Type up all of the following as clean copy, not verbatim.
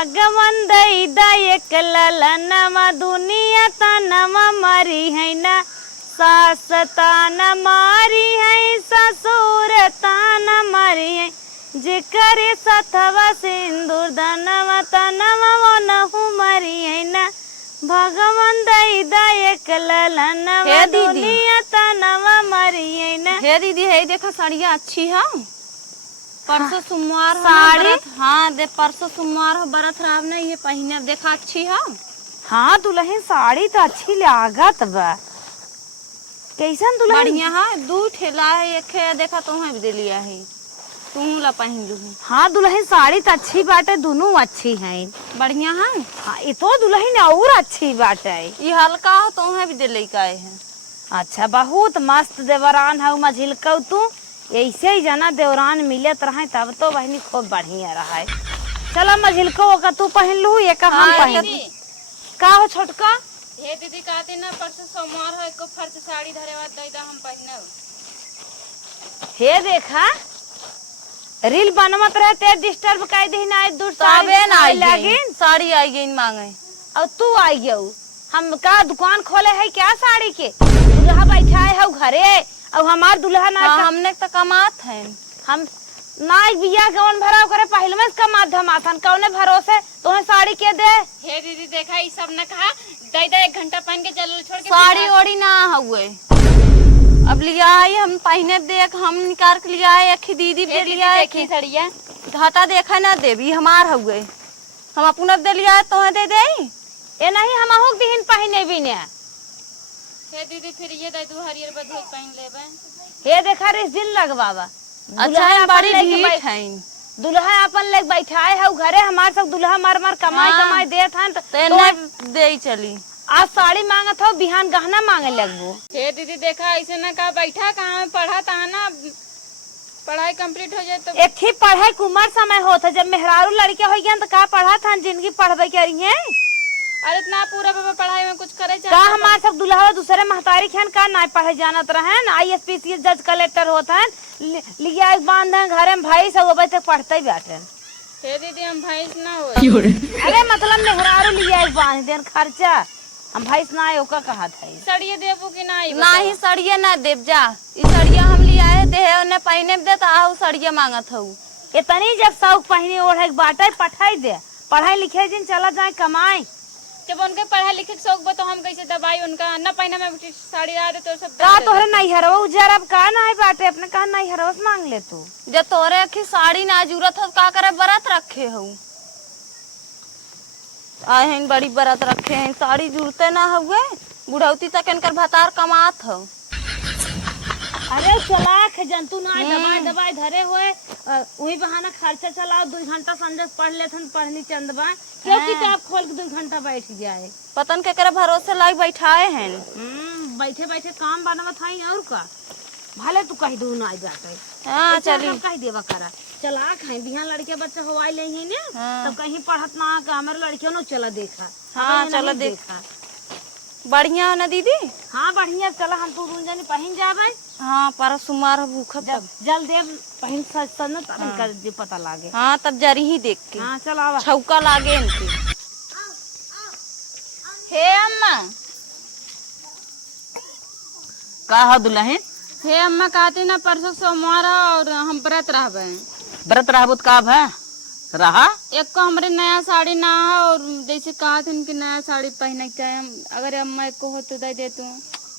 भगवन दई दायक ललनवा दुनिया तनवा मरी है ना सास तान मारी है ससुर तान मारी है जेकरे सथवा सिंदूर दनवा तनवा वो नहु मरी है ना भगवन दई दायक ललनवा दुनिया तनवा मरी है ना। हे दीदी हे देखा साड़ियाँ अच्छी है। परसों सोमवार साड़ी हाँ दे परसों सोमवार हो बरत खराब नहीं है पहने अब देखा अच्छी है। हाँ दुल्हन साड़ी तो अच्छी लागत बा। कैसन दुल्हन? बढ़िया है। दू ठेला है एक है देखा तो भी दे लिया है तू ला पहन लू। हाँ दुल्हन साड़ी तो अच्छी बाटे दोनों अच्छी हैं। बढ़िया है। हाँ ये तो दुल्हन और अच्छी बाटे। ये हल्का हो तो भी दे लेका है। अच्छा बहुत मस्त देवरान है मझिलकौ तू ऐसे ही जाना देवरान मिलत रहे तब तो बहनी खूब बढ़िया रहा। चलो मझिलको का तू पहन लू एक हम पहन का हो छोटका। हे दीदी कहते ना परसों सोमवार है को फर्ज साड़ी धरे वाद दई दा हम पहने। हे देखा रील बनमत रहते डिस्टर्ब कर दी ना दूर साड़ी ना लगी साड़ी आई गई मांगे और तू आई गयू हम का दुकान खोले है क्या साड़ी के दुल्हा बैठा है घरे और हमार दुल्हा ना हमने तो कमात है हम ना बिया कौन भरा करे पहले में इसका माध्यम आसान कौने भरोसे तुम्हें साड़ी के दे। हे दीदी देखा ये सब ने कहा दई दा 1 घंटा पहन के चल छोड़ के साड़ी ओड़ी ना हुए अब लिया है हम पहने देख हम निकाल के लिया है एक दीदी दे लिया है देखी साड़ियां घाटा देखा ना देवी हमार हुए हम अपना दे लिया है तो दे दे ये नहीं हम अहुक दिहिन पहने भी ने। हे दीदी फिर ये दई दू हरियर बधोई पहन लेबे। ये देखा रे दिन लगवावा अच्छा है बड़ी भीड़ है दुल्हा अपन लेके बैठाए है घरे हमार सब दुल्हा मार मार कमाई कमाई देत हन तो दे चली आज साड़ी मांगत हो बिहान गहना मांगे लगबो। हे दीदी देखा ऐसे ना कहा बैठा कहाँ पढ़ा था ना पढ़ाई कंप्लीट हो जाए तो एक ही पढ़ाई कुमार समय होता जब मेहरारू लड़के हो गया तो का पढ़ा था जिंदगी पढ़बे करिए। अरे इतना पूरा बाबा पढ़ाई में कुछ करे का हमार सब दुल्हा दूसरे महतारी खन का ना पढ़े जानत रहे IAS PCS जज कलेक्टर होता है लिया बांध घरे में भाई सब अब तक पढ़ते ही बैठे। हे दीदी हम भैंस ना हो अरे मतलब मेहरारू लिया बांध देन खर्चा हम भैंस ना आयो का कहा था सड़िए देबू की ना ही सड़िए ना देव जा ई सड़िया हम लिया है दे ने पहने दे तो आहू सड़िया मांगत हूँ इतनी जब शौक पहने ओढ़े बाटे पठाई दे पढ़ाई लिखे दिन चला जाए कमाई जब उनके पढ़ा लिखे के शौक बा तो हम कैसे दबाई उनका न पहना में साड़ी आ दे तो सब का तोहरे नहीं हरवा उजर अब का नहीं बाटे अपने कहा नहीं हरवा मांग ले तू जब तोरे की साड़ी ना जरूरत हो का करे बरत रखे हूँ आए बड़ी बरत रखे हैं साड़ी जरूरते ना हुए बुढ़ौती तक इनकर भतार कमात हो। अरे चलाक जंतु ना दवाई दवाई धरे हुए वही बहाना खर्चा चलाओ 2 घंटा संजय पढ़ लेथन पढ़नी चंदबा क्यों किताब खोल के 2 घंटा बैठ जाए पतन के करे भरोसे लाई बैठाए हैं बैठे बैठे काम बनावत हई और का भले तू कह दू ना जाते। हां चली कह देवा करा चलाक है बिहान लड़के बच्चे होवाई ले ही ने तब कहीं पढ़त ना का हमारे लड़कियों ने चला देखा। हां चलो देखा बढ़िया है ना दीदी। हाँ बढ़िया चला हम तू रुंजनी पहन जाबे। हाँ पर सुमार भूखा तब जल देव पहन सन तब कर जे पता लागे। हाँ तब जरी ही देख के हाँ चल आवा छौका लागे इनके। हे अम्मा का हो दुल्हन हे अम्मा कहते ना परसों सोमवार और हम व्रत रहबे व्रत रहबुत का भा रहा एक को हमरे नया साड़ी ना है और जैसे कहा थे उनकी नया साड़ी पहने के अगर अम्मा एक को हो तो दे तू।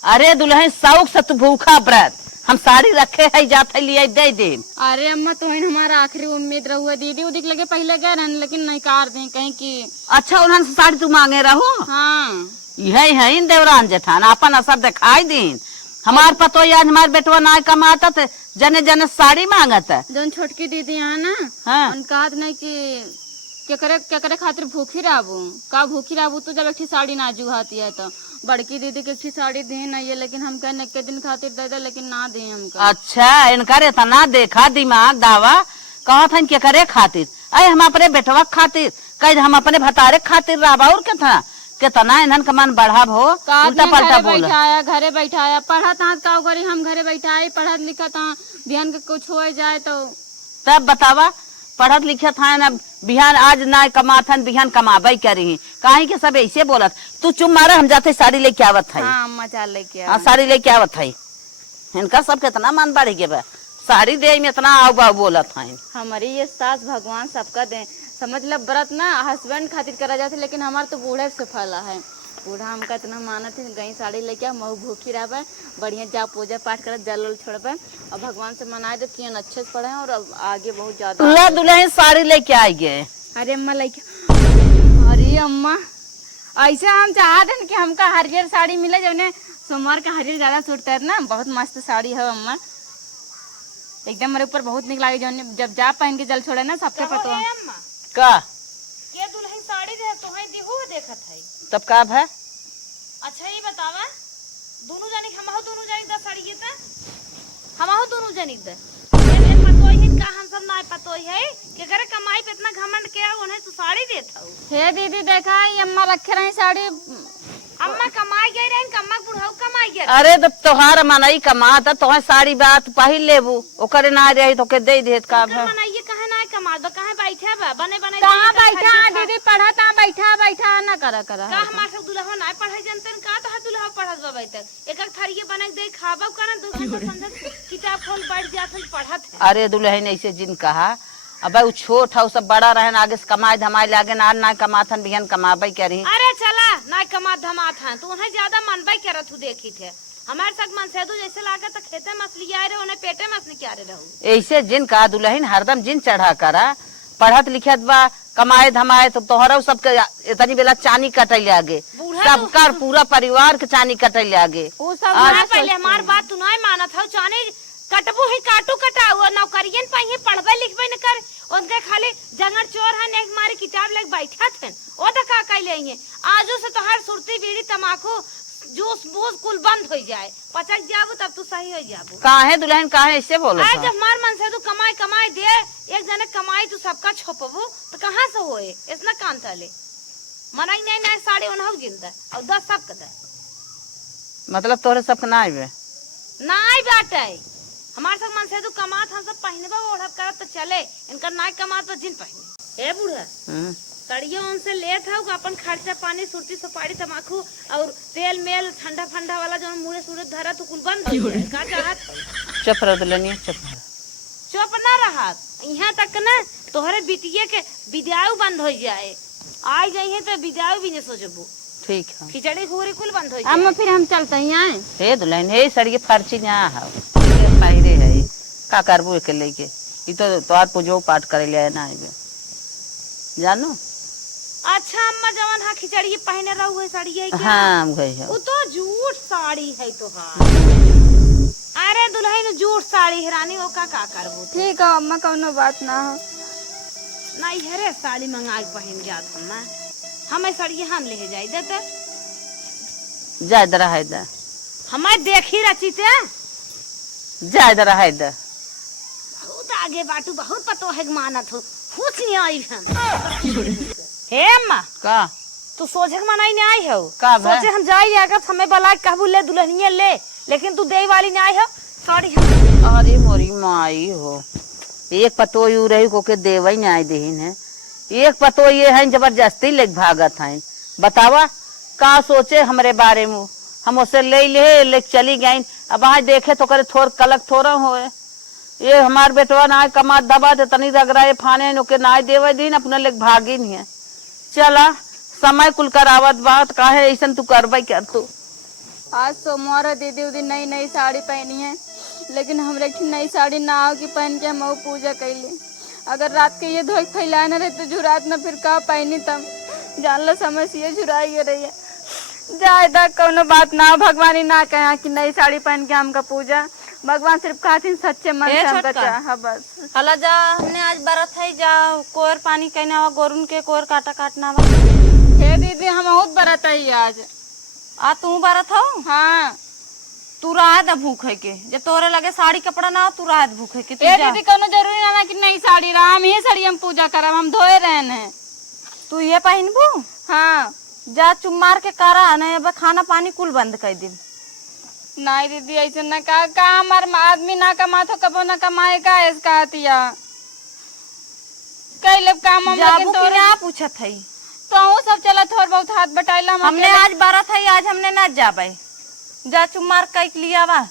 अरे दुल्हन शौक से तू भूखा व्रत हम साड़ी रखे है जाते लिए दे दे। अरे अम्मा तो हमारा आखिरी उम्मीद रहुआ दीदी उदिक लगे पहले गए रहने लेकिन नहीं कार दे कहीं की। अच्छा उन्हन से साड़ी तू मांगे रहो। हाँ यही है इन देवरान जेठान अपन असर दिखाई दिन हमार पतो आज हमार बेटवा ना कमाता थे जने जने साड़ी मांगत है जो छोटकी दीदी है ना हाँ। उनका नहीं कि केकरे खातिर भूखी रहबू का भूखी रहबू तो जब एक साड़ी ना जुहाती है तो बड़की दीदी के साड़ी दे नहीं है लेकिन हम कहने के दिन खातिर दे दे लेकिन ना दे हमका। अच्छा इनकर इतना देखा दिमाग दावा कहत हन केकरे खातिर अरे हम अपने बेटवा खातिर कह हम अपने भतारे खातिर रहबा और कितना इन्हन का मन बढ़ा हो उल्टा पलटा बोल घरे बैठाया पढ़ा था का गरी हम घरे बैठाए पढ़ा लिखा था ध्यान के कुछ हो जाए तो तब बतावा पढ़त लिखत है ना, बिहान आज ना कमात हन, बिहान कमाबई करी काहे के सब ऐसे बोलत। तू चुप मारा, हम जाते साड़ी लेके आवत है। हाँ अम्मा चाल लेके हाँ साड़ी लेके आवत है। इनका सब कितना मन बढ़ गया बा, साड़ी दे में इतना आओ बाऊ बोलत है। हमारी ये सास भगवान सबका दे, समझ लो व्रत ना हस्बैंड खातिर करा जाते, लेकिन हमार तो बूढ़े से फला है। बूढ़ा हमका इतना मानत है, गई साड़ी लेके आ, मऊ भूखी रह बढ़िया जा पूजा पाठ कर जल उल छोड़बे और भगवान से मनाए दे कि अच्छे से पढ़े और अब आगे बहुत ज्यादा। दूल्हा दुल्हन साड़ी लेके आई गए। अरे अम्मा लेके, अरे अम्मा ऐसे हम चाहते हैं कि हमका हरियर साड़ी मिले, जब सोमवार का हरियर ज्यादा सूटता है ना, बहुत मस्त साड़ी है अम्मा, एकदम मेरे ऊपर बहुत निक लागे। जब जा पहन के जल छोड़े ना सबके पता अम्मा का के दुल्हन साड़ी दे तोहे दिहु देखत है। तब का है। अच्छा ये बतावा, दोनों जानी हमहु दोनों जानी द साड़ी के त हमहु दोनों जानी द ये पतोई है का, हम सब ना पतोई है के करे कमाई पे इतना घमंड के उन्हें तू साड़ी देत हऊ। हे दीदी देखा ये अम्मा रखे रही साड़ी, अम्मा कमाई गई रही, कम्मा बुढ़ऊ कमाई गई। अरे तो तोहार मनई कमात तोहे साड़ी बात पहिल लेबू, ओकरे ना रही तो के दे देत का है। मनाइए कहे ना कमा दो, कहे बैठे बा बने बने कहाँ बैठा दीदी पढ़ा ता बैठा ना करा का हमार सब दुल्हा ना पढ़े जनतन का तो दुल्हा पढ़त बा बैठे एक थरिये बने दे खाबा करन दूसरा समझ किताब खोल बैठ जाथन पढ़त है। अरे दुल्हन ऐसे जिन कहा, अब उ छोट है सब बड़ा रहन, आगे से कमाए धमाए लागे ना ना कमाथन, बिहान कमाबई करी। अरे चला ना कमा धमात है तो उन्हें ज्यादा मनबई करत हूँ देखी थे हमारे साथ मन से जैसे लागे तो खेते मछली आए रहे उन्हें पेटे मछली क्या रहे। ऐसे जिन का दुल्हन हरदम जिन चढ़ा करा, पढ़त लिखत बा कमाए धमाए तो तोहरा सबके इतनी बेला चानी कटल आगे, सबका पूरा परिवार के चानी कटल आगे। पहले हमार बात तू नहीं मानत हो, चानी कटबू ही काटू कटाऊ नौकरियन पाई पढ़बे लिखबे न कर, उनके खाली जंगल चोर है एक मारे किताब लेके बैठा थे ओ तो का कह लेंगे। आजू से तो हर सुरती बीड़ी तमाकू जूस बूस कुल बंद हो जाए, पचक जाबू तब तू सही हो जाबू। काहे दुल्हन काहे ऐसे बोलो? आज जब मार मन से तू कमाई कमाई दे, एक जने कमाई तू सबका छोपबू तो कहाँ से होए? इतना कान तले मनाई नहीं नहीं साड़ी उन्हें जिंदा और 10 सब कदा मतलब तोरे सब ना आइबे नाई बाटे हमार सब मन से तू कमात हम सब पहने बा ओढ़ब करत तो चले, इनका नाई कमात तो जिन पहने। ए बूढ़ा सड़ियों उनसे ले था अपन खर्चा पानी सुरती सुपारी तमाकू और तेल मेल ठंडा फंडा वाला जो मुड़े सूरत धरा तो कुल बंद हो गया। का चाहत चुप रह दुल्हनिया चुप रह, चुप ना रहा यहाँ तक ना तोहरे बिटिया के विद्याऊ बंद हो जाए, आ जाइए तो विद्याऊ भी नहीं सोचबू। ठीक है खिचड़ी खूरी कुल बंद हो जाए। अम्मा फिर हम चलते हैं यहाँ। हे दुल्हन हे सड़िए फर्ची ना है पहिरे है का करबू के लेके ई तो तोहार पूजो पाठ करे ले ना आइबे जानो। अच्छा अम्मा जवन हाँ खिचड़ी पहने रहू है साड़ी है क्या? हाँ गई है वो तो झूठ साड़ी है तो हाँ। अरे दुल्हन झूठ साड़ी है रानी, वो का करबू? ठीक है अम्मा कौनो बात ना हो। नहीं हरे साड़ी मंगा के पहन जात हमें साड़ी हम ले जाए देते जा इधर है इधर हमें देखी रचीते जा इधर है इधर बहुत आगे बाटू बहुत पतो है मानत हो कुछ नहीं आई हम। हे अम्मा का तू सोचे के मनाई नहीं आई हो का सोचे हम जाई अगर हमें बला कहबू ले दुल्हनिया ले, लेकिन तू दे वाली नहीं आई हो साड़ी। अरे मोरी माई हो, एक पतो यू रही को के देवई नहीं आई देहिन है, एक पतो ये है जबरदस्ती लेके भागत है। बतावा का सोचे हमरे बारे में, हम उसे ले चली गई। अब वहाँ देखे तो करे थोड़ कलक थोड़ा होए, ये हमार बेटवा ना कमा दबा दे तनी रगड़ा फाने नो के ना देवे दिन अपने लेके भागी नहीं है। चला समय कुल करावत बात काहे ऐसा तू करबई कर तू। आज सोमवार है दीदी उदी नई नई साड़ी पहनी है, लेकिन हमरे की नई साड़ी ना हो कि पहन के हम पूजा कैली। अगर रात के ये धोई फैलाए न रहे तो झुरात न फिर का पहनी तब जान लो समझिए झुराई रही है। ज्यादा कोनो बात ना हो, भगवान ही ना कहा कि नई साड़ी पहन के हमका पूजा, भगवान सिर्फ कहती सच्चे मन से हमका चाह बस। हला जा हमने आज बरत है जा कोर पानी कहना हुआ गोरुन के कोर काटा काटना हुआ। हे दीदी हम बहुत बरत है आज। आ तू बरत हो? हाँ तू रात भूखे के जब तोरे लगे साड़ी कपड़ा ना हो तू रात भूखे के। ए दीदी कोनो जरूरी ना कि नई साड़ी रहा, हम ही साड़ी हम पूजा करब, हम धोए रहने। तू ये पहनबू? हाँ जा चुम मार के करा न अब खाना पानी कुल बंद कर दी। नहीं दीदी ऐसे न का हमार आदमी ना कमा तो कबो न कमाएगा इसका हतिया। कैले काम हम जाबू लेकिन कि तोरे ना पूछत है। तो सब चला थोड़ बहुत हाथ बटाइला हमने आज बारह था, आज हमने ना जाबे। जा चुमार कई लिया वा,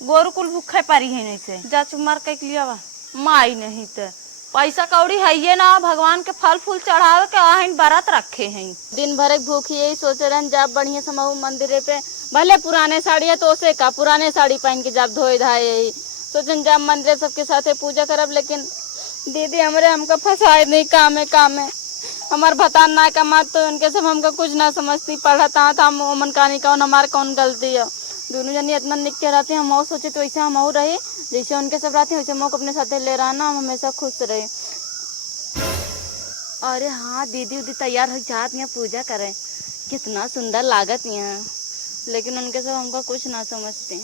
गोरु कुल भूखे पारी है नहीं से। जा चुमार कई लिया वा, माई नहीं तो पैसा कौड़ी है ये ना, भगवान के फल फूल चढ़ावे के आहिन बारात रखे हैं। दिन भर भूखी यही सोचे रहन जाब बढ़िया समाऊ मंदिर पे, भले पुराने साड़ी है तो उसे का पुराने साड़ी पहन के जब धोए धाए यही सोचन जब मंदिर सबके साथे पूजा करब। लेकिन दीदी हमरे हमका फंसाए नहीं, काम है हमार भतान ना कमा तो उनके सब हमका कुछ ना समझती। पढ़ता था मन कहानी कौन हमार कौन गलती है। दोनों जनी इतना निक के रहते हैं, हम सोचे तो वैसे हम रहे जैसे उनके सब रहते हैं वैसे हम अपने साथ ले रहा ना, हम हमेशा खुश रहे। अरे हाँ दीदी उदी तैयार हो जात यहाँ पूजा करें, कितना सुंदर लागत यहाँ। लेकिन उनके सब हमका कुछ ना समझते।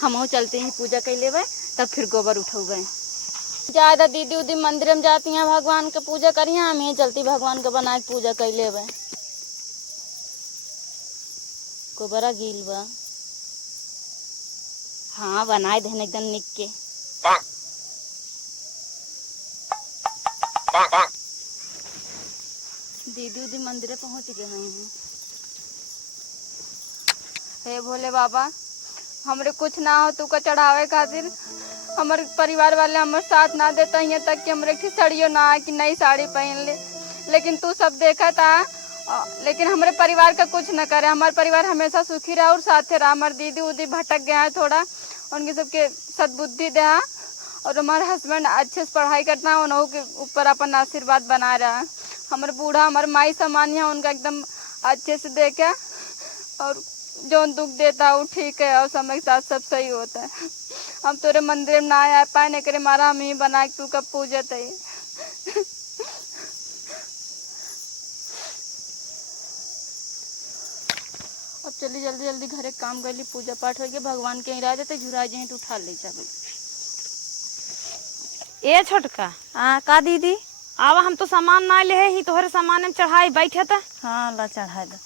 हम चलते हैं पूजा कर लेवे तब फिर गोबर उठोगे। ज्यादा दीदी उदी मंदिर में जाती हैं भगवान के पूजा करिए, हम ही चलती भगवान के बना के पूजा कर लेवे। गोबरा गील बा, हाँ बनाए देने एकदम निक के। दीदी उदी मंदिर पहुंच गए हैं। हे भोले बाबा हमरे कुछ ना हो तू का चढ़ावे खातिर, हमारे परिवार वाले हमारे साथ ना देता यहाँ तक कि हमारे की साड़ियों ना आए कि नई साड़ी पहन ले। लेकिन तू सब देखा था, लेकिन हमारे परिवार का कुछ न करे। हमारे परिवार हमेशा सुखी रहा और साथे रहा। हमारे दीदी उदी भटक गया है थोड़ा, उनके सबके सद्बुद्धि दे। और हमारे हस्बैंड अच्छे से पढ़ाई करता है, उन्हों के ऊपर अपन आशीर्वाद बना रहा है। हमारे बूढ़ा हमारे माई समान है, उनका एकदम अच्छे से देखे और जो दुख देता है वो ठीक है और समय के साथ सब सही होता है। हम तोरे मंदिर में ना आ पाए नहीं करे मारा हम ही बना के तू कब पूजत है। अब चली जल्दी जल्दी घरे काम कर ली, पूजा पाठ हो गया, भगवान के रह जाते झुरा जाए तो उठा ले जाबे। ए छोटका हाँ का दीदी? आवा हम तो सामान ना ले ही, तोहरे सामान में चढ़ाई बैठे था। हाँ ला चढ़ा दो।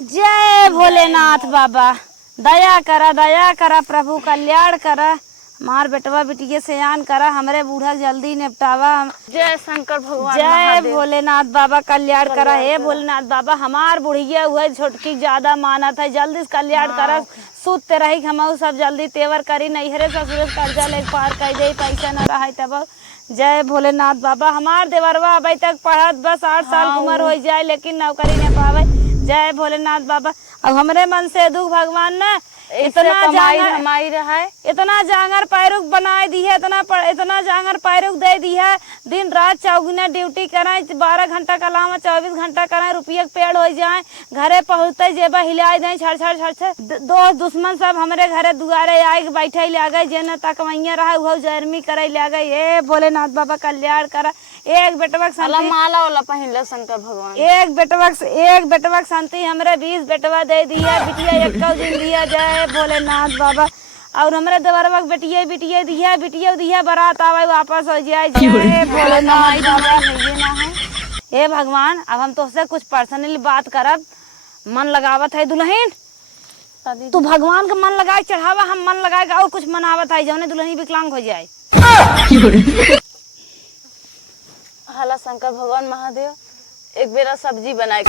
जय भोलेनाथ बाबा, दया करा प्रभु, कल्याण करा, हमार बेटवा बिटिया सयान करा, हमरे बूढ़ा जल्दी निपटावा। जय शंकर भगवान जय महादेव। भोलेनाथ बाबा कल्याण करा। हे भोलेनाथ बाबा हमार बुढ़िया हुआ छोटकी ज्यादा मानत है, जल्दी से कल्याण करा। सुत रही हम सब जल्दी तेवर करी, नैहरे ससुरे कर्जा ले पार कर दे, पैसा न रहा तब। जय भोलेनाथ बाबा हमार देवरवा अभी तक पढ़त बस 8 साल उम्र हो जाए लेकिन नौकरी न पावे। जय भोलेनाथ बाबा अब हमरे मन से दुख भगवान ने इतना हमारी रहा है, इतना जांगर पैरुक बनाए दी है, इतना जांगर पैरुक दे दी है। दिन रात चौगुना ड्यूटी कराए, 12 घंटा का अलावा 24 घंटा कराए, रुपये के पेड़ हो जाए, घरे पहुँचते जेबा हिलाई दें छड़ छड़। दोस्त दुश्मन सब हमारे घरे दुआरे आए बैठे ले गए, जेने तक वहीं रहा वो जर्मी करे ले गए। ये भोलेनाथ बाबा कल्याण करा। एक बेटवक शांति माला वाला पहन शंकर भगवान, एक बेटवक शांति हमरे 20 बेटवा दे दिया, बिटिया 1 दिन दिया। जय भोलेनाथ बाबा और हमरे देवरवा बिटिया दिया बारात आवे वापस हो जाए। जय भोलेनाथ बाबा। ये ना है हे भगवान, अब हम तुझसे कुछ पर्सनली बात करब। मन लगावत है दुल्हन, तू भगवान का मन लगाए चढ़ावा, हम मन लगाएगा और कुछ मनावत है जौने दुल्हनी विकलांग हो जाए। हाला शंकर भगवान महादेव एक बेरा सब्जी बनाए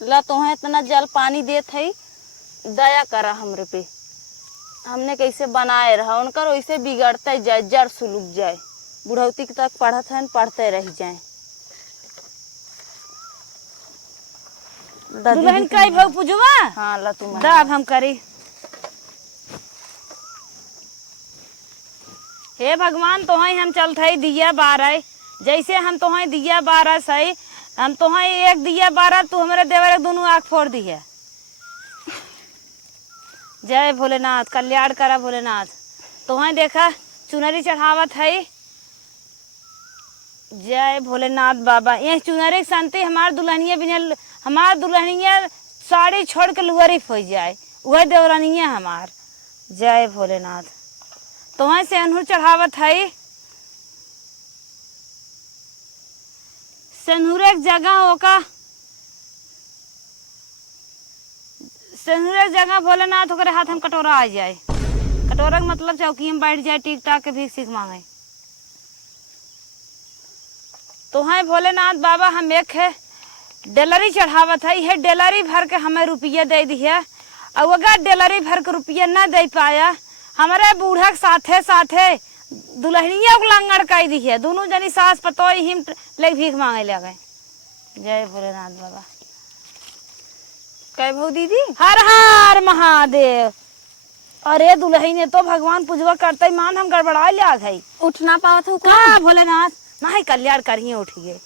ला। तोहे इतना जल पानी देत है, दया करा हमरे पे। हमने कैसे बनाए रहा उनकर वैसे बिगड़ते जाए, जड़ सुलूक जाए, बुढ़ौती तक पढ़त है पढ़ते रह जाए। दुल्हन कई भोग पूजवा। हाँ ला तुम दाब हम करी। हे भगवान तोहे हम चलते दिया 12, जैसे हम तोहे दिया 12 सही, हम तोहे एक दिया 12, तू हमारे देवर दोनों आँख फोड़ दी है। जय भोलेनाथ कल्याण करा भोलेनाथ। तोहे देखा चुनरी चढ़ावत है। जय भोलेनाथ बाबा। ये चुनरी शांति हमार दुल्हनिया साड़ी छोड़ के लुअरिफ हो जाए, वह देवरानिया हमार। जय भोलेनाथ। तोहे से अनहुर चढ़ावत है। सेनुर एक जगह होका सिंदूर जगह भोलेनाथ ओकरे हाथ हम कटोरा आ जाए। कटोरा का मतलब चौकी में बैठ जाए टिक टाक के भीख सीख मांगे। तो है भोलेनाथ बाबा हम एक है डेलरी चढ़ावत है, यह डेलरी भर के हमें रुपया दे दिया। और अगर डेलरी भर के रुपया न दे पाया, हमारे बूढ़ा के साथे साथे दुल्हनिया को लंगड़ कर दी है। दोनों जनी सास पतो ही ले भीख मांगे ले गए। जय भोलेनाथ बाबा। कह भौ दीदी हर हर महादेव। अरे दुल्हन ने तो भगवान पूजवा करते ही मान हम गड़बड़ा लिया गई। उठ ना पावत हूँ का भोलेनाथ नहीं कल्याण करिए उठिए।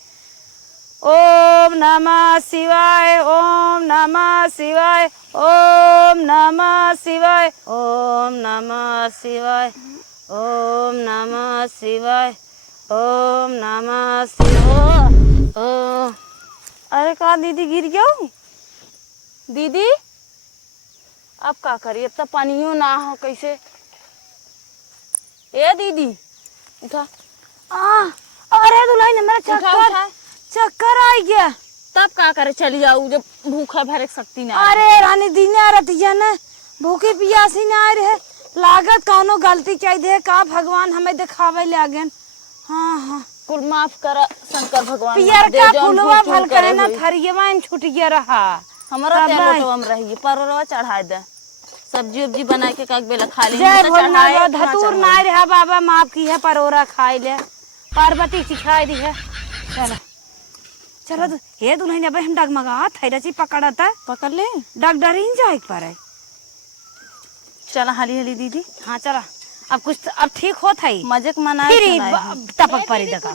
ओम नमः शिवाय, ओम नमः शिवाय, ओम नमः शिवाय, ओम नमः शिवाय, ओम नमः शिवाय, ओम नमः शिवाय। ओम। अरे कहा दीदी गिर गया हूँ? दीदी अब का करिए, अब तो पानियों ना हो कैसे। ए दीदी उठा। अरे दुल्हन मेरा चक्कर चक्कर आ गया। तब का करे चली जाऊ जब भूखा भरे सकती ना। अरे रानी दीने रतिया ने भूखे पियासी ना आ रहे, लागत कौनो गलती कह दे का भगवान हमें दिखावे ले आगे। हाँ हाँ कुल माफ कर शंकर भगवान। पियर का फुलवा फल करे ना थरियवा इन छूट गया रहा। हमारा तेलोटवा में रही परवा चढ़ा दे, सब्जी उब्जी बना के काक बेला खा ली। जय भोलेनाथ। धतूर ना रहा बाबा माफ की है, परोरा खाई ले, पार्वती सिखाई दी है। चलो चलो हे दुल्हन अब हम डगमगा थैरा ची पकड़ता पकड़ ले डगडरीन जाए पर है। चला हाली हाली दीदी। हाँ चला अब कुछ अब ठीक होत है। मजे मना फिर टपक पड़ी दका।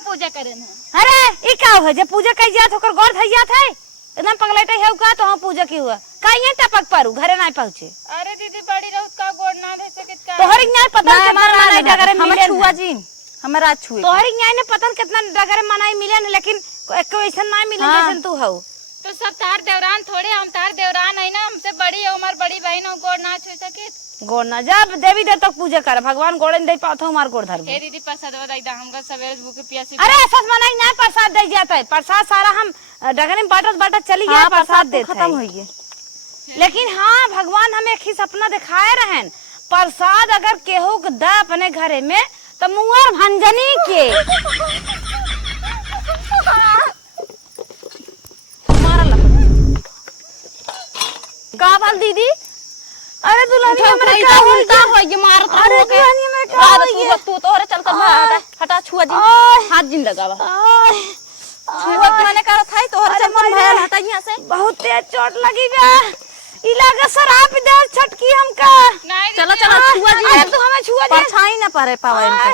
पूजा करे ना। अरे ई का हो जे पूजा कई जात होकर गौर થઈ जात है एकदम पगलेटे है का तो हम पूजा की हुआ का ये टपक पारू घरे ना पहुंचे। अरे दीदी बड़ी रहत का गोड़ ना दे सकित का। तोहरी न्याय पता कितना मनाई डगरे हम मिले छुआ जी हमरा छुए। तोहरी न्याय ने पता कितना डगरे मनाई मिले न, लेकिन कोई ऐसा ना मिले जैसे तू हो। तो सब तार देवरान थोड़े, हम तार देवरान है ना, हमसे बड़ी है उम्र, बड़ी बहन हो, गोड़ ना छू सकित। गोड़ ना जब देवी देवता पूजा कर भगवान गोड़ नहीं दे पातो हमार गोड़ धर। ए दीदी प्रसाद बताई दा हमका सवेरे भूखे प्यासी। अरे ऐसा मनाई ना प्रसाद दे जाता है, प्रसाद सारा हम डगरे में बाटत चली गया। प्रसाद दे खत्म हो गए। लेकिन हाँ भगवान हमें एक ही सपना दिखाए रहन, प्रसाद अगर केहू के द अपने घरे में तो मुहर भंजनी के का बाल दीदी? अरे दुल्हनी हमरा का उल्टा हो गया मारत। अरे दुल्हनी में का हो गया? तू तोहरे चल कर हटा हटा छुआ जी हाथ जिन लगावा। छुआ माने कर थाई तोहरे चल कर भया हटा यहां से। बहुत तेज चोट लगी बे, इलाका शराब दे छटकी हमका। चलो चलो छुआ जी। अरे तू हमें छुआ दे परछाई ना पारे पावे इनके।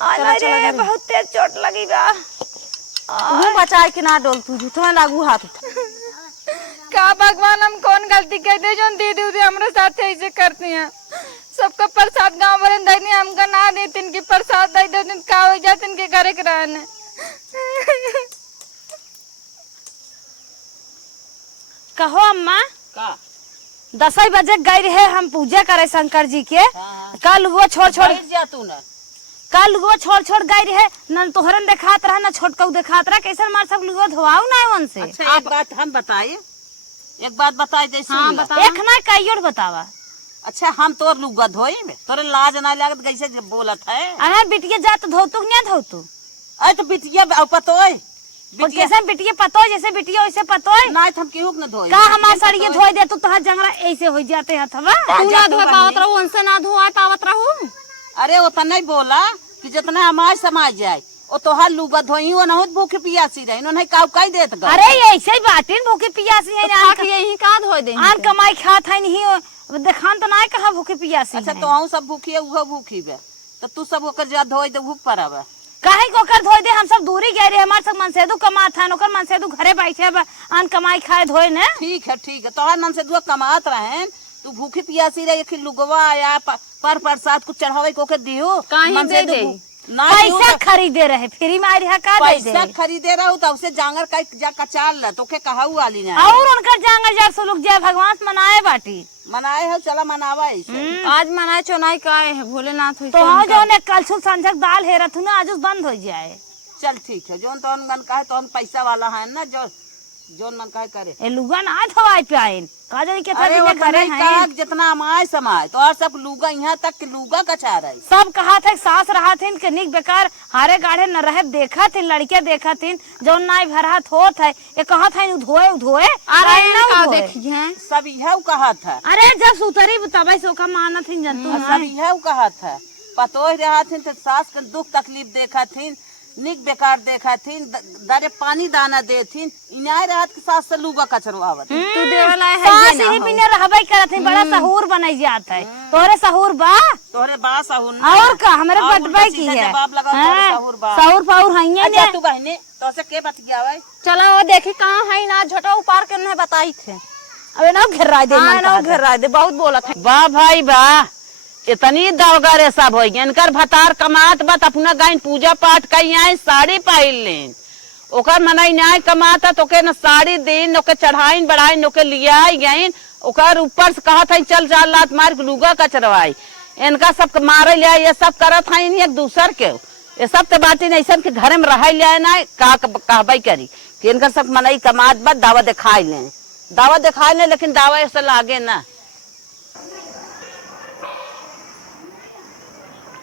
अरे बहुत तेज चोट लगी बे। तू बचाए के ना डोल तू झूठ में लागू हाथ। का भगवान हम कौन गलती कर दे जो दीदी उदी हमारे साथ ऐसे करती हैं। सबका प्रसाद गाँव वाले देनी हमका ना दे, तिनकी प्रसाद दे दे दिन का हो जाए तिनके घरे के रहने। कहो अम्मा का 10 बजे गई रहे हम पूजा करे शंकर जी के। कल वो छोड़ जा तू ना कल वो छोड़ गई रहे न तोहरन देखात रहा न छोटकऊ देखात रहा। कैसे मार सब लोग धोआऊ ना वन से। अच्छा एक बात हम बताए, एक बात बताए दे सुन। हाँ, ला। बता। एक ना कईयोर बतावा। अच्छा हम तोर लुगा धोई में तोरे लाज ना लागत कैसे बोलत है। अरे बिटिया जात धोतू कि नहीं धोतू? अरे तो बिटिया पतोय और कैसे बिटिया पतो जैसे बिटिया वैसे पतो ना हम केहू न धोई का हमार सड़िए धोई दे तू तोहर जंगला ऐसे हो जाते हथवा। तू ना धोए पावत रहू उनसे ना धोए पावत रहू। अरे वो तो नहीं बोला कि जितना हमारे समाज जाए वो तोहार लुगा धोई वो ना भूखे पियासी रही उन्होंने काउ काई देत गा। अरे ऐसे ही बाटिन भूखे पियासी है ना खाके यही का धोए दे। आन कमाई खात है नहीं देखान तो ना कहा भूखे पियासी। अच्छा तो हम सब भूखी है वो भूखी बे तो तू सब ओकर जा धोई दे भूख पर आवे काहे को कर धोई दे। हम सब दूरी गए रहे, हमार सब मनसेदू कमात है ओकर मनसेदू घरे बैठे आन कमाई खाए धोए ने। ठीक है तोहार मन से दुआ कमात रहे तू भूखी पियासी रही कि लुगवा या पर प्रसाद कुछ चढ़ावे को के दियो काहे दे दे ना पैसा खरीदे रहे फ्री में रहा का दे पैसा खरीदे रहो तो उसे जांगर का जा कचाल ला तो के कहू वाली ना और उनका जांगर जार सुलुक जाए भगवान मनाए बाटी मनाए हो चला मनावा ऐसे आज मनाए चुनाई का है भोलेनाथ हुई तो हाँ जो ने कल सुख संजक दाल हेरत हूँ ना आज बंद हो जाए। चल ठीक है जो तो गन का है तो हम पैसा वाला है ना जो जोन मन काय करे। ए लुगा ना धोवाई पे आइन का जानी के अरे वो घरे नहीं हैं कहा जितना अमाय समाय तो और सब लूगा यहाँ तक कि लूगा कचा रही। सब कहा थे सास रहा थिन के निक बेकार हारे गाढ़े न रहे देखा थिन लड़के देखा थिन जो नाई भरा थोत है ये कहा था धोए धोए अरे का देखी है सब यह कहा था। अरे जब सुतरी तब सोखा माना थिन जंतु सब यह कहा था पतो रहा थिन तो सास के दुख तकलीफ देखा थिन निक बेकार देखा थीन दरे पानी दाना दे थीन इनाय रात के साथ से लूगा कचरवावत तू देवला है सास ही बिना रहबई करत है बड़ा सहूर बनाई जात है तोरे सहूर बा तोरे बा सहूर और का हमरे बटबाई की है जवाब लगा तोरे सहूर बा सहूर पाउर हइये अच्छा ने तू बहने तो से के बत गया भाई चला वो देखी कहाँ है ना झोटा उपार के नहीं बताई थे अबे ना घेरा दे हाँ ना घेर रहा दे बहुत बोला था। वाह भाई वाह इतनी दवगारे सब हो गए इनकर भतार कमात बत अपना गाइन पूजा पाठ कई आए साड़ी पहिल लेन ओकर मनाई न्याय कमाता तो के न साड़ी देन ओके चढ़ाइन बढ़ाइन ओके लिया गइन ओकर ऊपर से कहा था चल जा लात मार के लुगा कचरवाई इनका सब मारे लिया ये सब करत है एक दूसर के ये सब तो बाटी नहीं सब के घर में रह लिया ना कहबई करी कि इनका सब मनाई कमात बत दावा दिखाई ले लेकिन दावा ऐसा लागे ना।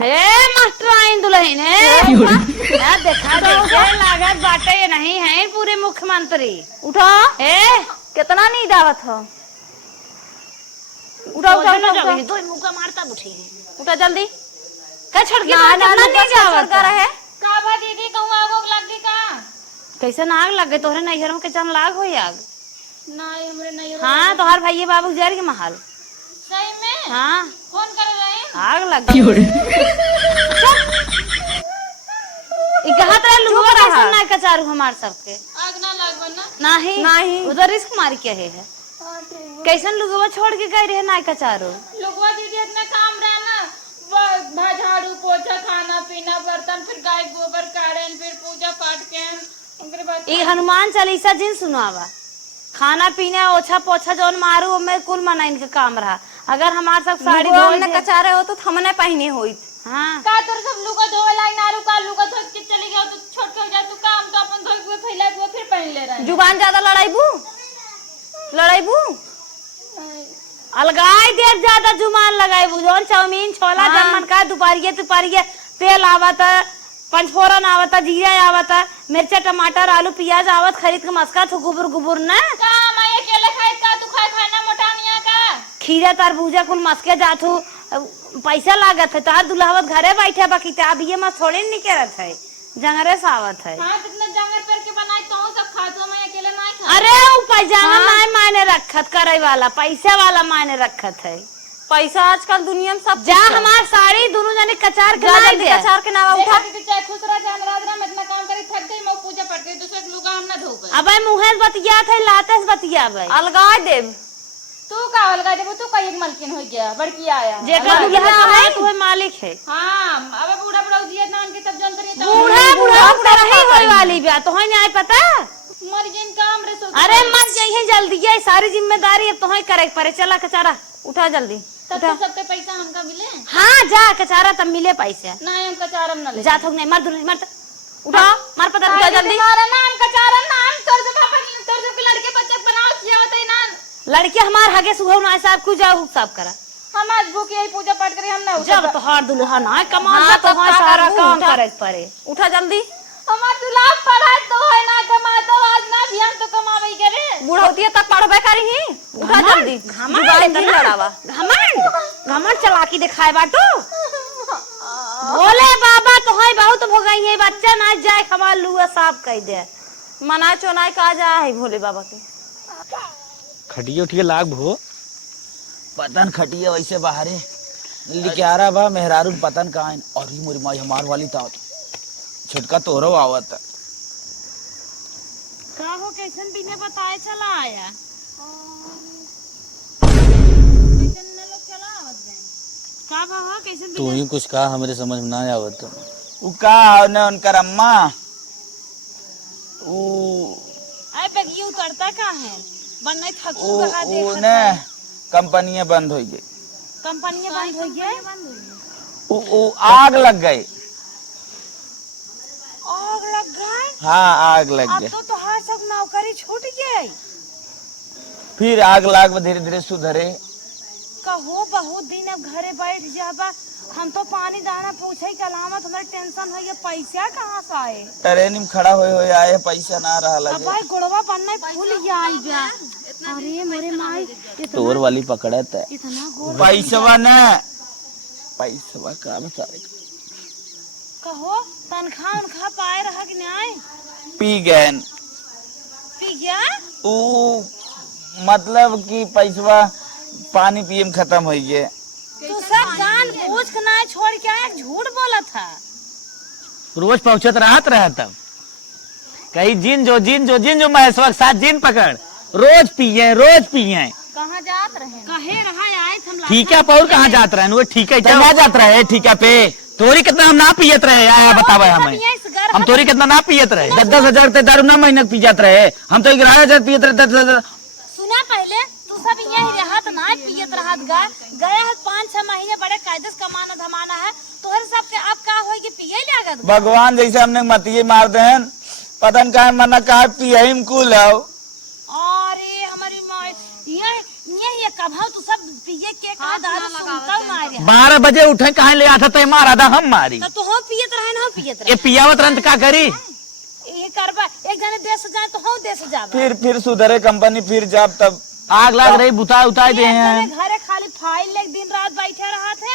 हे मास्टर आइन दुल्हन है ना देखा देखे लागत बाटे ये नहीं है पूरे मुख्यमंत्री उठा ए कितना नहीं दावत हो उठा उठा उठा दो मुका मारता उठी है उठा जल्दी का छोड़ के ना ना नहीं जावत कर रहे का बा दीदी कहूं आग लग गई का कैसे आग लग गई तोहरे नैहरों के चन लाग होई आग नहीं हमरे नहीं हां तोहर भैया बाबू जर के महल सही में हां फोन कर रहे हैं आग लग गई ई कहा तेरा लुगा कैसे ना कचारू हमार सबके आग ना लागबन ना नहीं उधर रिस्क मार के है कैसन लुगवा छोड़ के गई रहे ना कचारू लोगवा दीदी इतना काम रहे ना झाड़ू पोछा खाना पीना बर्तन फिर गाय गोबर काढ़न फिर पूजा पाठ के उनके बाद ई हनुमान चालीसा जिन सुनावा खाना पीना ओछा पोछा जौन मारू में कुल मना इनके काम रहा अगर हमार सब साड़ी हमने कचारे हो तो हमने पहने होई हाँ का तोर सब लुगा धोवे लाई नारू का लुगा धो के चली गयो तो छोड़ के जा तू काम तो अपन धोई हुए फैला हुए फिर पहन ले रहा है जुबान ज्यादा लड़ाईबू अलगाई देर ज्यादा जुमान लगाई जौन चाउमीन छोला जब मन का दुपारिये तेल आवत पंचफोरन आवत जीरा आवत मिर्चा टमाटर आलू प्याज आवत खरीद के मस्का थू गुबुर न का मैं अकेले खाए का तू खाए खाना मोटानिया का खीरा तरबूजा कुल मस्के जाथू पैसा लागत है तार दुल्हावत घरे बैठे बाकी अब ये मत थोड़े नहीं करत है जंगरे सावत है हां कितना जंगल पर के बनाई तो सब खा तो मैं अकेले नहीं खा अरे वो पैजामा नहीं मायने रखत करे वाला पैसे वाला मायने रखत है पैसा आजकल दुनिया में सब जा हमार साड़ी दोनों जने कचार के लाई दे कचार के नावा उठा दीदी चाहे खुश रह जान रात में इतना काम करी थक गई मैं पूजा पड़ गई दूसरे लुगा हम ना धोबे अबे मुहेस बतिया थे लातेस बतिया बे अलगा देव तू का अलगा देबो तू का एक मलकिन हो गया बड़की आया जेका दुल्हा है तो वह मालिक है हां अबे बूढ़ा बूढ़ा दिए नान के तब जानते नहीं बूढ़ा ही होई वाली बा तो है नहीं पता मर जिन काम रे सो अरे मत जाइए जल्दी ये सारी जिम्मेदारी अब तो है करे परे चला कचारा उठा जल्दी तब तो सबके पैसा हमका मिले हाँ जा कचारा तब मिले पैसे नहीं हमका चारम ना ले जा थोक नहीं मर दूर मर उठा मार पता उठा जल्दी मारा नाम का चारम नाम तोर से पापा तोर से के लड़के बच्चे बनाओ खियावत है ना लड़के हमार हगे सुहो ना साहब कुछ जाओ सब करा हम आज भूखी आई पूजा पाठ करी हम ना जब तो हर दुल्हा ना कमाल हाँ, तो तब है का सारा करू, काम उठा। करे परे उठा जल्दी हमार दुल्हा पढ़ा तो है ना कमाता आज ना ध्यान तो कमावे करे बुढ़ौती तक पढ़बे करी ही उठा जल्दी जुबान जी लड़ावा घमंड चलाकी दिखाए बाटू भोले बाबा तो है बहुत भोगई है बच्चा ना जाए हमार लुआ साफ कह दे मना चोनाई का जा है भोले बाबा के खटिया उठिया लाग भो पतन खटिया वैसे बाहरे लिक्यारा बा मेहरारू पतन कहाँ और ही मोरी माई हमार वाली था छुटका तोरो आवत का हो कैसन बिना बताए चला आया का बाबा कैसन तू ही कुछ कहा हमरे समझ में ना आवत उ का न उनकर अम्मा उ आए पे क्यों करता का है बनने थकू उ कहा उ देखत ने कंपनियां बंद हो गई कंपनी बंद हो गई उ आग लग गई आग लग गई हाँ आग लग अब गई तो हर सब नौकरी छूट गई। फिर आग लाग धीरे धीरे सुधरे। कहो बहुत दिन अब घरे बैठ जाबा, हम तो पानी दाना पूछे के अलावा तुम्हारे टेंशन है, ये पैसा कहाँ से आए? ट्रेन में खड़ा हुए आए, पैसा ना रहा अब लगे। भाई गुड़वा बनना भूल आई जा। अरे मेरे माई तोर वाली पकड़त है। इतना गोल पैसवा न पैसवा का बताए। कहो तनख्वाह उनखा पाए रहा कि नहीं? पी गए पी गया? ऊ मतलब कि पैसवा पानी पिए में खत्म हो गए। तू सब जान बूझ के ना छोड़ के आया, झूठ बोला था। रोज पहुंचत रहा तब कहीं जिन जो महेशवा के साथ जिन पकड़ रोज पिए। कहाँ जात रहे? कहे रहा आए हम ठीक है पौर कहाँ जात रहे? वो ठीक है ना जात रहे ठीक है पे तोरी कितना हम ना पियत रहे आया बतावे हमें। हम तोरी कितना ना पियत रहे? 10,000 ते दारू ना महीने पी जात रहे। हम तो 11,000 पियत रहे। 10,000 सुना पहले तू सब यही रहत ना पियत रहत गया है 5-6 महीने बड़े कायदे से कमाना धमाना है तोहरे सब के अब का होई कि पिए लागत। भगवान जैसे हमने मतिये मार देन पता न कहा मना कहा पिए में कुल आओ। अरे हमारी माँ ये कभाव तू सब पिए के का दारू सुनता मारे 12 बजे उठे कहाँ ले आता तो मारा था हम मारी। तो हो पियत रहे ना पियत ये पियावत रंत का करी? ये करबा एक जने देश जाए तो हम देश जाबा। फिर सुधरे कंपनी फिर जब तब आग लाग रही बुता उतार दे हैं। घरे खाली फाइल ले दिन रात बैठे रहा थे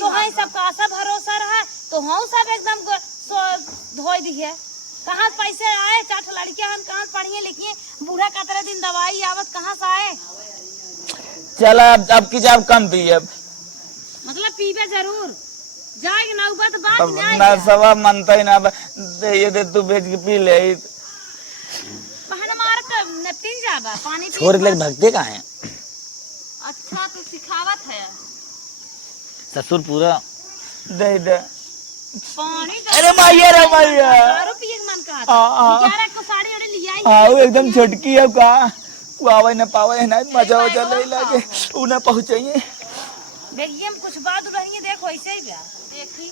तो है सब का आशा भरोसा रहा तो हम सब एकदम धोई दिए। कहाँ से पैसे आए? 4 लड़कियां हम कहाँ पढ़िए लिखिए बूढ़ा कतरे दिन दवाई आवत कहाँ से आए? चला अब की जब कम पिए मतलब पीबे जरूर जाएगी ना ऊपर तो बात अब नहीं ना सवा मनता ही ना ये दे तू भेज के पी ले। बहन मार के न पी जाबा पानी पी। छोर लग भगते कहाँ हैं? अच्छा तू सिखावत है। ससुर पूरा दे दे पानी अरे मैया रे मैया दारू पिए के मन कहा 11 को साड़ी ओढ़े लिया ही। हाँ एकदम छटकी है का आवे न पावे ना मजा हो चले लगे उ न पहुंचाइए। देखिए हम कुछ बात रही देखो ऐसे ही बा देखी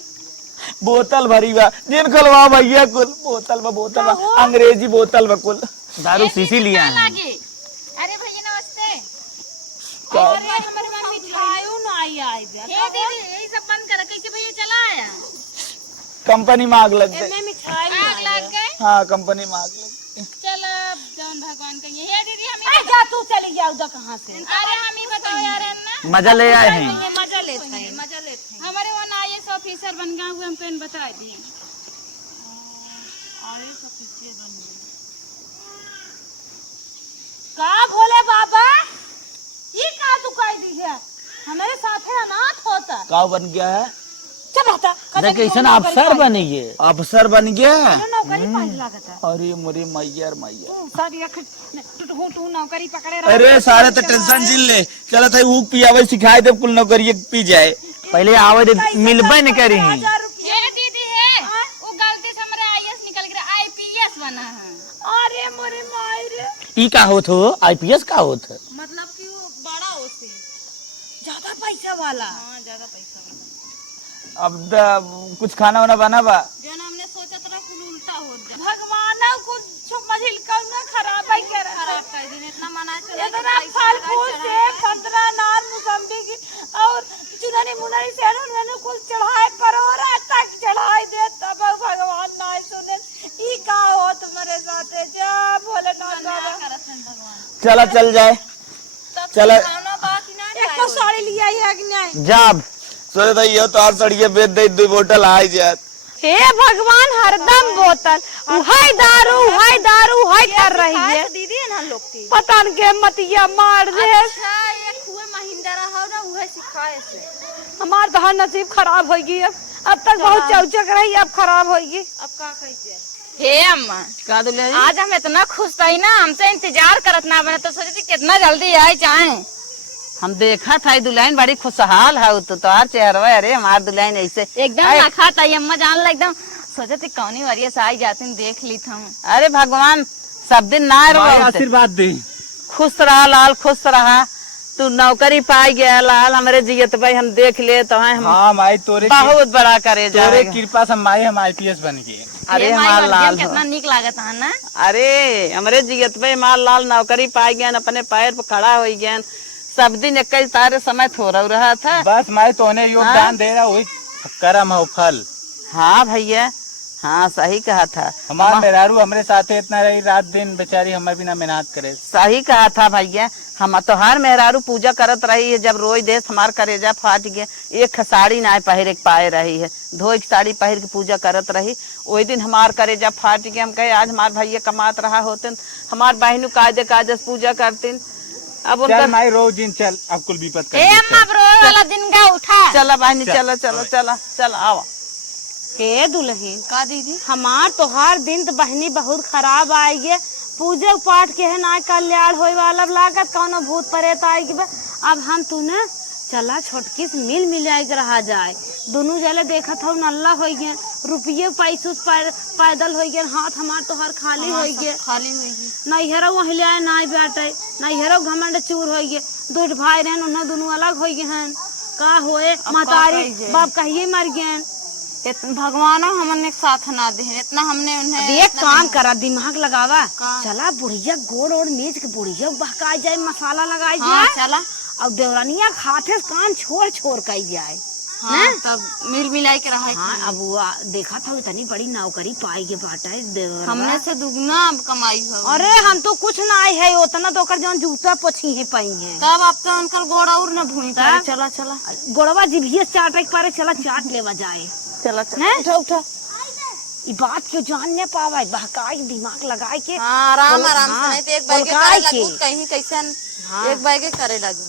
बोतल भरी बा जिन खलवा भैया कुल बोतल बा अंग्रेजी बोतल बा कुल दारू सीसी लिया है। अरे भैया नमस्ते। अरे हमारे में मिठाई ना आई आई बा। हे दीदी यही सब बंद कर कैसे भैया चला आया? कंपनी में आग लग गई। मैं मिठाई आग लग गए। हाँ कंपनी में आग लग गई। चल अब जौन भगवान कहिए। हे दीदी हम अरे जा तू चली जा उधर कहाँ से? अरे हम ही बताओ यार ना मजा ले आए हैं। ये मजा लेते हैं। मजा लेते हैं। हमारे वो IAS ऑफिसर बन गए हुए हमको इन बता दिए। का भोले बाबा ये का तू कह दी है हमारे साथ अनाथ होता का बन गया है? चल हटा देख कैसे अफसर बनेंगे। अफसर बन गया। नौकरी पाई लागत है अरे मोरी मैया मैया सारी रख तू नौकरी पकड़े रहा। अरे सारे तो टेंशन झील ले चलो तो ऊ पियावे सिखाए दे कुल नौकरी पी जाए। पहले आवे दे मिलबे न करी। ये दीदी है वो गलती से हमारे IAS निकल गया IPS बना है। अरे मोरे मायरे ई का होत हो? IPS का होत है? मतलब कि वो बड़ा ओसे ज्यादा पैसा वाला। हाँ ज्यादा पैसा वाला। अब कुछ खाना वाना बना बा जो ना हमने सोचा था कुल उल्टा हो गया। भगवान कुछ मझिल का ना खराब है क्या खराब कर दिन इतना मना चला इतना फल फूल से संतरा नार मौसम्बी की और चुनरी मुनरी से उन्होंने कुछ चढ़ाए परोरा तक चढ़ाई दे तब भगवान ना सुने ई का हो तुम्हारे साथे जा भोले नाथ चला चल जाए। चला एक तो साड़ी लिया है कि नहीं? जब सोचे था ये तो आर सड़िए बेच दे 2 बोतल आ जात। हे भगवान हरदम बोतल उहाई दारू कर रही है दीदी है ना लोग की। पता न के मतिया मार दे। अच्छा ये खुए महिंद्रा रहा ना वह सिखाए से हमार तो हर नसीब खराब होगी। अब तक बहुत चौचक रही अब खराब होगी। अब का कैसे? हे अम्मा का दुल्हन आज हम इतना खुश था ना हमसे इंतजार करत ना बने तो सोचे थी कितना जल्दी आए चाहे। हम देखा था दुल्हन बड़ी खुशहाल है तो तोहार चेहरा। अरे हमार दुल्हन ऐसे एकदम रखा था अम्मा जान ला एकदम सोचे थी कौनी वरिया से आई जाती देख ली था। अरे भगवान सब दिन ना रहो आशीर्वाद दे। खुश रहा लाल खुश रहा। तू नौकरी पाई गया लाल हमरे जियत भाई हम देख ले तो हम हाँ माई तोरे बहुत बड़ा करे तोरे जाएगा। कृपा से माई हम IPS बन गए। अरे ये माई हमार वर्जियन लाल कितना निक लागत है ना। अरे हमरे जियत भाई हमार लाल नौकरी पाई गया अपने पैर पर खड़ा हो गया। सब दिन एक तारे समय थोड़ा रहा था। बस माई तोने योगदान दे रहा वही करम हो फल। हाँ भैया हाँ सही कहा था। हमार मेहरारू हमरे साथे इतना रही रात दिन बेचारी हमारे बिना मेहनत करे। सही कहा था भैया। हम तो हर मेहरारू पूजा करत रही है। जब रोज देश हमार करेजा फाट गया एक साड़ी ना पहिर के पाए रही है धोई साड़ी पहिर के पूजा करत रही। वही दिन हमार करेजा फाट गया। हम कहे आज हमार भैया कमात रहा होते हमार बहनू कायदे कायदे पूजा करती। अब उनका चल माई रोज दिन चल अब कुल विपत कर ए अम्मा ब्रो वाला दिन का उठा। चला बहनी चलो चलो चला चल आओ। के दुल्हन का दीदी हमार तोहार दिन तो बहनी बहुत खराब आएगी। पूजा पाठ के है ना कल्याण होए वाला लागत कौनो भूत प्रेत आएगी। अब हम तू न चला छोटकी से मिल मिलाई के रहा जाए। दोनों जले देखत हो नल्ला हो गए रुपये पैसों पैदल हो गए हाथ हमार तोहार खाली हो गए खाली होगी। नैहरो वही ले नाई बैठे नैहरो घमंड चूर हो गए। दो भाई रहन उन्हें दोनों अलग हो गए हैं। का होए महतारी बाप कहिए मर गए। भगवान हमने साथ ना दे इतना हमने उन्हें। अब एक काम करा दिमाग लगावा चला बुढ़िया गोड़ और मीच के बुढ़िया बहका जाए मसाला लगाई हाँ, जाए चला और देवरानिया खाते से काम छोड़ छोड़ कर जाए। हाँ, तब मिल मिलाई के रहा। हाँ अब वो देखा था इतनी बड़ी नौकरी पाई के बाटा हमने से दुगना कमाई हो। अरे हम तो कुछ ना आई है उतना तो जो जूता पोछी है पाई है तब अब तो उनका गोड़ा और न भूमि तब? चला चला गोड़वा जिभिया चाटे के पारे चला चाट लेवा जाए। चला हैं? उठा उठा। ये बात क्यों जान नहीं पावा बहकाई दिमाग लगाए के हाँ आराम आराम हाँ, से नहीं तो एक बार के पलकाई करे के। लगू कहीं कैसन हाँ। एक बार के करे लगू।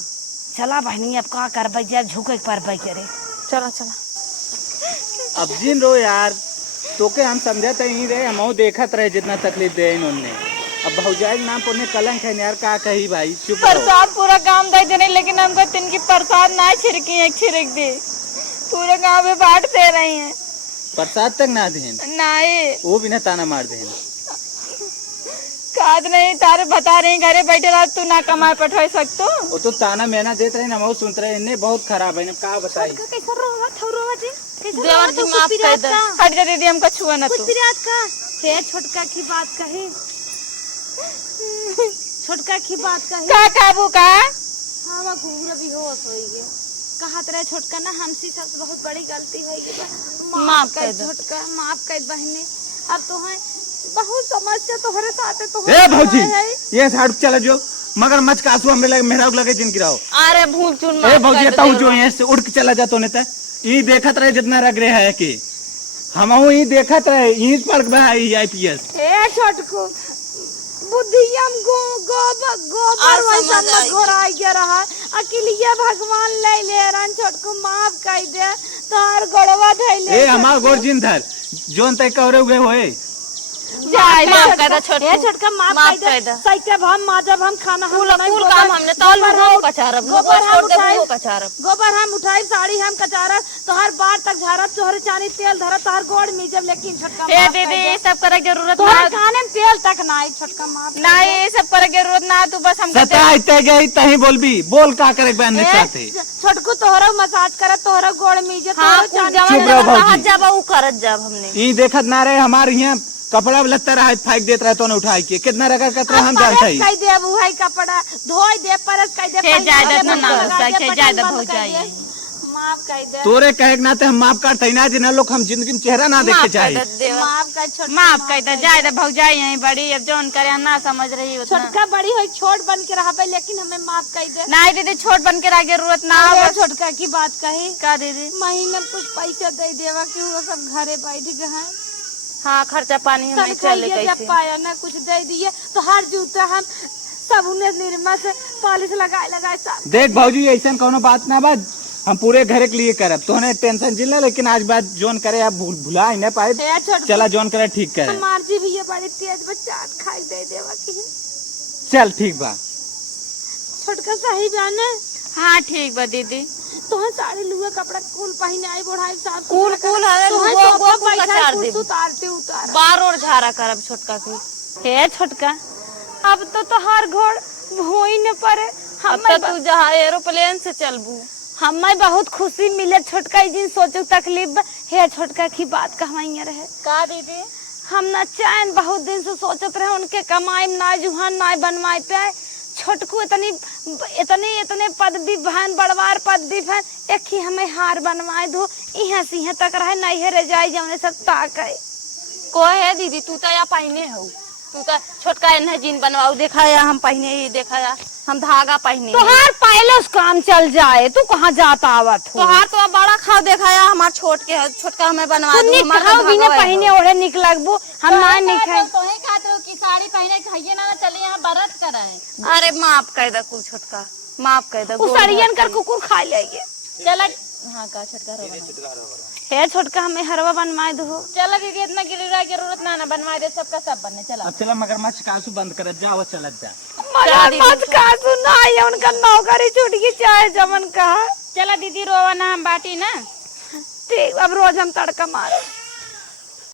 चला बहनी अब का कर जब झुके पर करे। चला चला अब जिन रो यार तोके हम समझते ही रहे हम देखत रहे जितना तकलीफ दे इन्होंने। अब भौजाई के नाम पुण्य कलंक है यार का कही भाई चुप रहो। प्रसाद पूरा काम दे देने लेकिन हमको तिनकी प्रसाद ना छिड़की एक छिड़क दे पूरे गांव में बांट दे रही हैं। प्रसाद तक ना देन नहीं वो भी ना ताना मार देन। खाद नहीं तारे बता रही घरे बैठे रहा तू ना कमाए पठवा सकतो। वो तो ताना मेहनत देते रहे ना वो सुनत रहे इन्हें बहुत खराब है का बताई। कैसा रोवा था रोवा जी कैसा देवर जी माफ कर दे। हट जा दीदी हमको छुआ ना तू। रात का हे छोटका की बात कही छोटका की बात कही का काबू का हाँ वो घूर भी हो सोई गे कहत रहे छोटका ना हमसी सबसे बहुत बड़ी गलती हो गई माफ कर दे। छोटका माफ कर बहने अब तो है बहुत समस्या तोहरे साथे तो ए भौजी ये साइड चला जो मगर मच का आंसू हमरे लगे मेहरा लगे जिन गिराओ। अरे भूल चून ए भौजी ताऊ जो यहाँ से उड़ के चला जातो ने त ई देखत रहे जितना रग रहे है कि हमहू ई देखत रहे ई पर भाई IPS। ए छोटको बुद्धियम गोबर वैसा न घोराई के रहा अकेलिए भगवान ले रन छोटको माफ कर दे तार गोड़वा धैले ए हमार गोर जिन धर जोन तय करे हुए होए माफ कर दे छोटू। ए छोटका माफ कर दे सैते हम जब हम खाना हम कुल काम हमने तौल वो कचारब गोबर हम छोड़ दे उठाई वो कचारब गोबर हम उठाई साड़ी हम कचारब तोहर बार तक झरब तोहर चानी तेल धरब तोहर गोड़ मिजब लेकिन छोटका ए माफ दीदी कर ये दे। सब करे जरूरत तोहर ना काने में तेल तक ना आई छोटका माफ कर नहीं ये सब करे जरूरत ना तू बस हमको सता आते गई तही बोलबी बोल का करे बहन दे। चाहते छोटकू तोहरा मसाज करे तोहरा गोड़ मिजे हाँ तोहरा कुल चानी जवान चुप रहो जवान भौजी। कहाँ जाबा वो करत जाब हमने। ई देखत ना रहे हमारे यहाँ कपड़ा लत्ता रहा फेंक देत रहे तो न उठाई के कितना रगड़ कतरा हम जानते ही। कई दे वो है कपड़ा धोई दे परस कई दे हे जायदा पहना तो ना लगा दे, सके बटन जायदा बंद हो कर जाए दे, माफ कर दे तोरे कहे के नाते हम माफ करते ना जिन लोग हम जिंदगी में चेहरा ना देखे चाहे। माफ कर छोटका माफ कर दे जाए दे भौजाई यहीं बड़ी अब जोन करे ना समझ रही उतना। छोटका बड़ी हो छोट बन के रहा लेकिन हमें माफ कर दे नहीं दीदी छोट बन के रह जरूरत ना हो अरे बस। छोटका की बात कही का दीदी महीने में कुछ पैसा दे देवा कि वो सब घरे बैठ गए हाँ खर्चा पानी हमें चले तनख्वाह जब कैसे। पाया ना कुछ दे दिए तो हर जूता हम साबुन निरमा से पॉलिश लगाए साफ देख भौजी ऐसा कोनो बात ना बात हम पूरे घर के लिए करब तो टेंशन जिला लेकिन आज बात जोन करे आप भुला ही नहीं पाए है छोटका चला जोन करे ठीक करे हमार जी भी ये बड़ी तेज बच्चा खाई दे देवा कि चल ठीक बा छोटका सही जाने हाँ ठीक बा दीदी तो साड़ी लुआ कपड़ा कुल पहने आई बढ़ाई साफ कुल कुल है वो कचार दे उतारते उतार बार और झारा करब छोटका की। हे छोटका अब तो हर घोड़ भोई न पड़े अब तो तू जहाँ एरोप्लेन से चलबू। हमें बहुत खुशी मिले छोटका जिन सोचो तकलीफ हे छोटका की बात कहवाइया रहे का दीदी हम न चैन बहुत दिन से सोचत रहे उनके कमाई ना जुहान ना बनवाए पे छोटकू इतनी इतने इतने पदवी बहन बड़वार पदवी बहन एक ही हमें हार बनवाए दो यहाँ से यहाँ तक रहे नहीं है रजाई जमने सब ताक है को है दीदी तू तो या पहने हो तू तो छोटका इन्हें जीन बनवाऊ देखा या हम पहने ही देखा या हम धागा पहने तोहार पहले उस काम चल जाए तू कहाँ जाता आवत हो तोहार तो बड़ा खाओ देखा या हमार छोट के छोटका हमें बनवा दो हमारा बिना पहने ओढ़े निक लगबो हम ना निकाय तो ही कहते हो कि साड़ी पहने खाइए ना चले यहाँ बरत कराए। अरे माफ कर दे कुल छोटका माफ कर दे उस अड़ियन कर कुकुर खा लेगे चला हाँ का छोटका रो हे छोटका हमें हरवा बनवाए दो चला दीदी इतना गिरा की जरूरत ना बनवा दे सबका सब बनने चला। अब चला मगरमच्छ का आंसू बंद कर जाओ चलत जा। मत का सुना ये उनका नौकरी छूट गई चाहे जमन कहा चला दीदी रोवा ना हम बाटी ना ठीक अब रोज हम तड़का मारो।